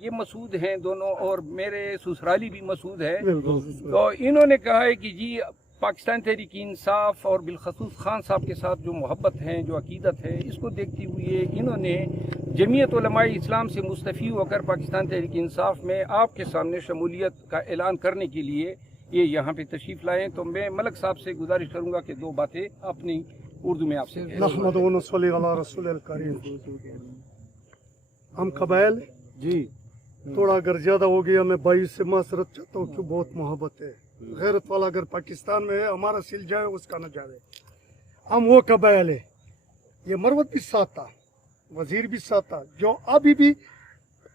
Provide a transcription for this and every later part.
یہ مسعود ہیں دونوں اور میرے سسرالی بھی مسعود ہے. تو انہوں نے کہا ہے کہ جی پاکستان تحریک انصاف اور بالخصوص خان صاحب کے ساتھ جو محبت ہے، جو عقیدت ہے، اس کو دیکھتے ہوئے انہوں نے جمعیت علماء اسلام سے مستعفی ہو کر پاکستان تحریک انصاف میں آپ کے سامنے شمولیت کا اعلان کرنے کے لیے یہ یہاں پہ تشریف لائے. تو میں ملک صاحب سے گزارش کروں گا کہ دو باتیں اپنی اردو میں آپ سے کہیں. نحمد و نصلی علی رسول الکریم. ہم قبائل جی تھوڑا اگر زیادہ ہو گیا، میں بھائی سے معذرت چاہتا ہوں کہ بہت محبت ہے. غیرت والا اگر پاکستان میں ہے، ہمارا سل جائے اس کا نہ جائے. ہم وہ قبائل ہے. یہ مروت بھی ساتھ تھا، وزیر بھی ساتھ تھا، جو ابھی بھی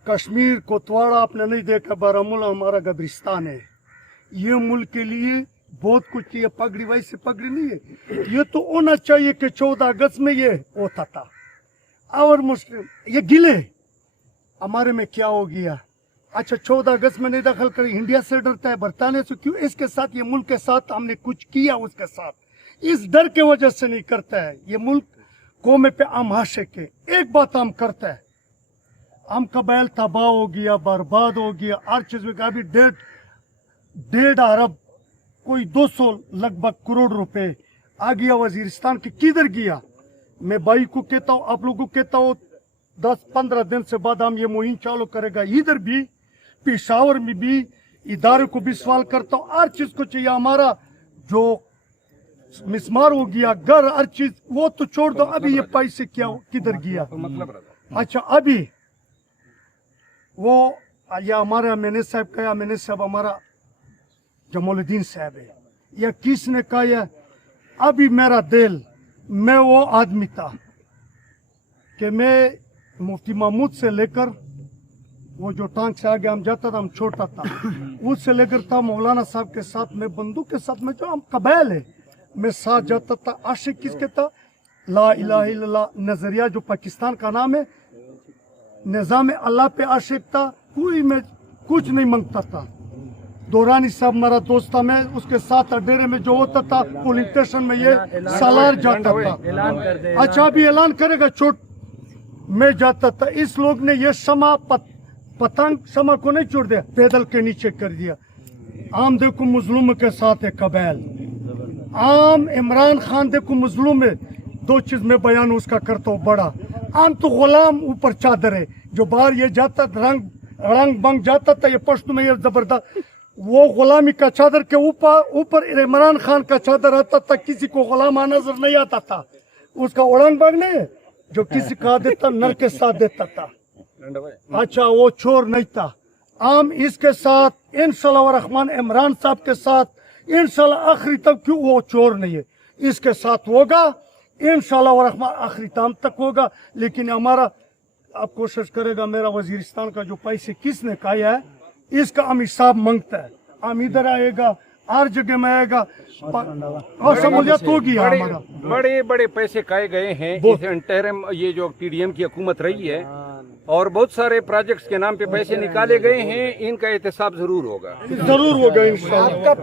کشمیر کوتواڑا آپ نے نہیں دیکھا، بارہمولہ ہمارا قبرستان ہے. یہ ملک کے لیے بہت کچھ. یہ پگڑی ویسے پگڑی نہیں ہے، یہ تو ہونا چاہیے کہ 14 اگست میں یہ ہوتا تھا. اور مسلم یہ گلے ہمارے میں کیا ہو گیا. اچھا 14 اگست میں نہیں دخل کر، انڈیا سے ڈرتا ہے، برطانیہ سے. کیوں؟ اس کے ساتھ، یہ ملک کے ساتھ ہم نے کچھ کیا، اس کے ساتھ اس ڈر کے وجہ سے نہیں کرتا ہے. یہ ملک قوم پہ ہم عاشق ہے. ایک بات ہم کرتا ہے، ہم قبائل تباہ ہو گیا، برباد ہو گیا، ہر چیز میں. ابھی 1.5 ارب کوئی 200 لگ بھگ کروڑ روپے آ گیا وزیرستان کے. کدھر گیا؟ میں بھائی کو کہتا ہوں، آپ لوگوں کو کہتا ہوں، 10-15 دن سے بعد ہم یہ مہم چالو کرے گا. ادھر بھی پشاور میں بھی ادارے کو بھی سوال کرتا ہوں، ہر چیز کو چاہیے. ہمارا جو مسمار ہو گیا، گھر، ہر چیز وہ تو چھوڑ دو. ابھی یہ پیسے کیا کدھر گیا؟ اچھا ابھی وہ یا ہمارا امین صاحب کا، امین صاحب ہمارا جمال الدین صاحب ہے، یا کس نے کہا ہے؟ ابھی میرا دل، میں وہ آدمی تھا کہ میں مفتی محمود سے لے کر وہ جو ٹانک سے آگے ہم جاتا تھا، ہم چھوٹا تھا، اس سے لے کر تھا مولانا صاحب کے ساتھ، میں بندوق کے ساتھ، میں جو ہم قبائل ہے میں ساتھ جاتا تھا. عاشق کس کے تھا؟ لا الہ الا اللہ نظریہ جو پاکستان کا نام ہے، نظام اللہ پہ عاشق تھا. کوئی میں کچھ نہیں مانگتا تھا. دورانی صاحب میرا دوست تھا، میں اس کے ساتھ ڈیرے میں جو ہوتا تھا پولیس اسٹیشن میں یہ سالار جاتا تھا. اچھا ابھی اعلان کرے گا، چھوٹ میں جاتا تھا. اس لوگ نے یہ شمع پتنگ شمع کو نہیں چھوڑ دیا، پیدل کے نیچے کر دیا. عام دیکھو مظلوم کے ساتھ ہے قبائل. عام عمران خان دیکھو مظلوم ہے. دو چیز میں بیان اس کا کرتا ہوں بڑا. عام تو غلام اوپر چادر ہے، جو باہر یہ جاتا رنگ بنگ جاتا تھا، یہ پشتو میں یہ زبردست. وہ غلامی کا چادر کے اوپر عمران خان کا چادر آتا تھا. کسی کو غلام نظر نہیں آتا تھا. اس کا اڑنگ بنگ نہیں، جو کسی کا دیتا نر کے ساتھ دیتا تھا. اچھا وہ چور نہیں تھا. عام اس کے ساتھ انشاءاللہ الرحمن عمران صاحب کے ساتھ انشاءاللہ آخری تک. کیوں؟ وہ چور نہیں ہے. اس کے ساتھ ہوگا انشاءاللہ الرحمن، آخری تام تک ہوگا. لیکن ہمارا آپ کوشش کرے گا، میرا وزیرستان کا جو پیسے کس نے کھایا ہے اس کا ہم حساب مانگتا ہے. ہم ادھر آئے گا، ہر جگہ میں آئے گا اور سمجھت ہوگی. بڑے بڑے پیسے کھائے گئے ہیں اس انٹرم، یہ جو پی ڈی ایم کی حکومت رہی ہے، اور بہت سارے پروجیکٹس کے نام پہ پیسے نکالے گئے ہیں. ان کا احتساب ضرور ہوگا، ضرور ہوگا انشاءاللہ.